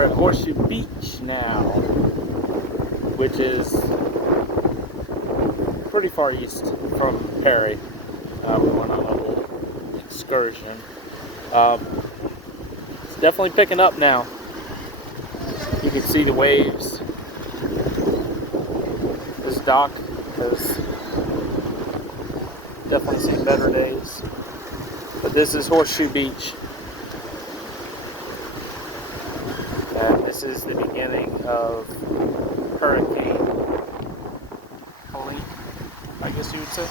We're at Horseshoe Beach now, which is pretty far east from Perry. We went on a little excursion. It's definitely picking up now. You can see the waves. This dock has definitely seen better days. But this is Horseshoe Beach. And this is the beginning of Hurricane Helene, I guess you would say.